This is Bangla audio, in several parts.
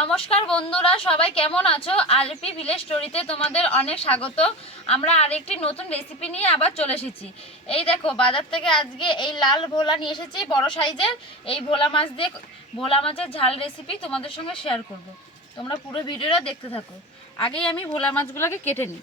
নমস্কার বন্ধুরা, সবাই কেমন আছো? আলপি ভিলেজ স্টোরিতে তোমাদের অনেক স্বাগত। আমরা আরেকটি নতুন রেসিপি নিয়ে আবার চলে এসেছি। এই দেখো, বাজার থেকে আজকে এই লাল ভোলা নিয়ে এসেছি, বড় সাইজের। এই ভোলা মাছ দিয়ে, ভোলা মাছের ঝাল রেসিপি তোমাদের সঙ্গে শেয়ার করব। তোমরা পুরো ভিডিওটা দেখতে থাকো। আগেই আমি ভোলা মাছগুলোকে কেটে নিই।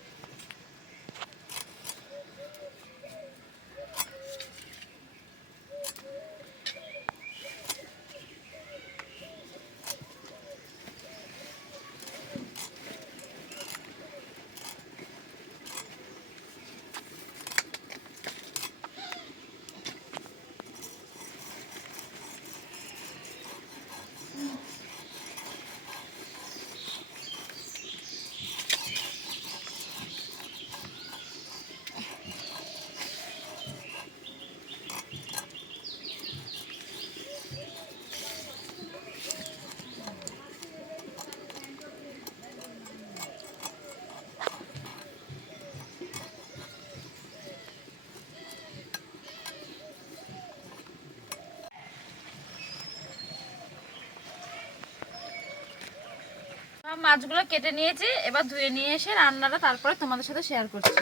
সব মাছগুলো কেটে নিয়েছি, এবার ধুয়ে নিয়ে এসে রান্নাটা তারপরে তোমাদের সাথে শেয়ার করছি।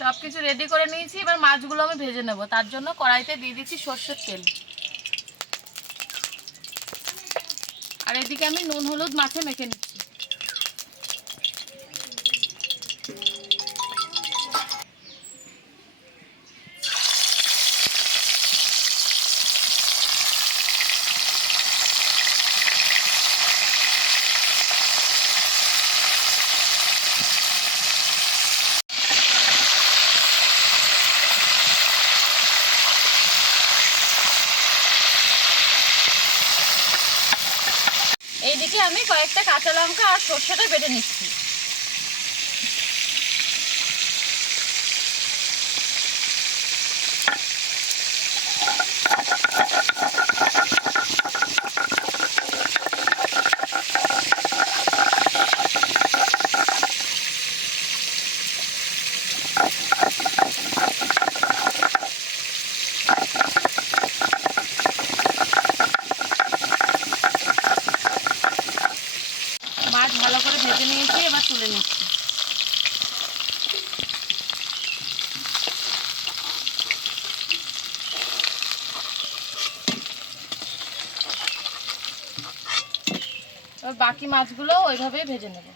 সব কিছু রেডি করে নিয়েছি, এবার মাছগুলো আমি ভেজে নেব। তার জন্য কড়াইতে দিয়ে দিচ্ছি সর্ষের তেল। আর এদিকে আমি নুন হলুদ মাছে মেখে নিচ্ছি। এইদিকে আমি কয়েকটা কাঁচা লঙ্কা আর সর্ষেটা বেটে নিচ্ছি মাছ ভালো করে ভেজে নিয়েছি এবার তুলে নিচ্ছি এবার বাকি মাছগুলো ওইভাবেই ভেজে নেব।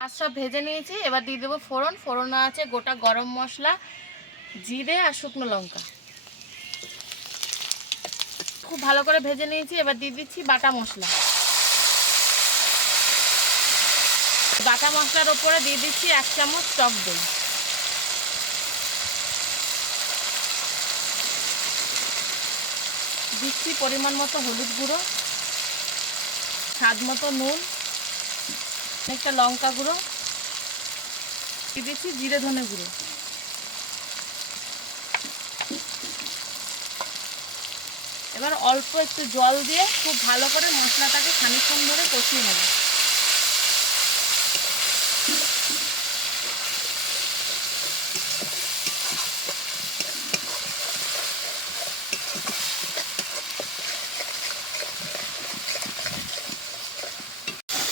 মাছ সব ভেজে নিয়েছি, এবার দিয়ে দেবো ফোড়ন। ফোড়ন আছে গোটা গরম মশলা, জিরে আর শুকনো লঙ্কা। খুব ভালো করে ভেজে নিয়েছি, এবার দিয়ে দিচ্ছি বাটা মশলা। বাটা মশলার ওপরে দিয়ে দিচ্ছি এক চামচ টক দই। দিচ্ছি পরিমাণ মতো হলুদ গুঁড়ো, স্বাদ মতো নুন, একটা লঙ্কা গুঁড়ো, দিয়ে দিচ্ছি জিরে ধনে গুঁড়ো। এবার অল্প একটু জল দিয়ে খুব ভালো করে মশলাটাকে খানিকক্ষণ ধরে কষিয়ে নেব।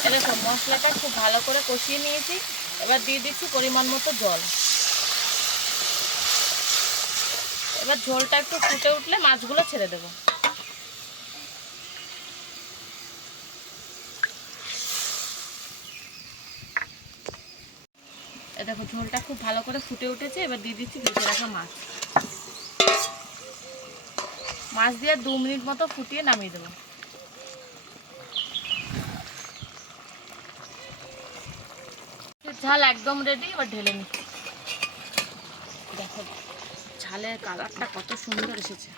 এরকম মশলাটা খুব ভালো করে কষিয়ে নিয়েছি। এবার দিয়ে দিচ্ছি পরিমাণ মতো জল। এবার ঝোলটা একটু ফুটে উঠলে মাছগুলো ছেড়ে দেবো। দেখো, ঝোলটা খুব ভালো করে ফুটে উঠেছে। এবার দিয়ে দিচ্ছি ভেজে রাখা মাছ। মাছ দিয়ে দু মিনিট মতো ফুটিয়ে নামিয়ে দেবো। ঝাল একদম রেডি এবার ঢেলে নি দেখো ঝালের কালারটা কত সুন্দর এসেছে।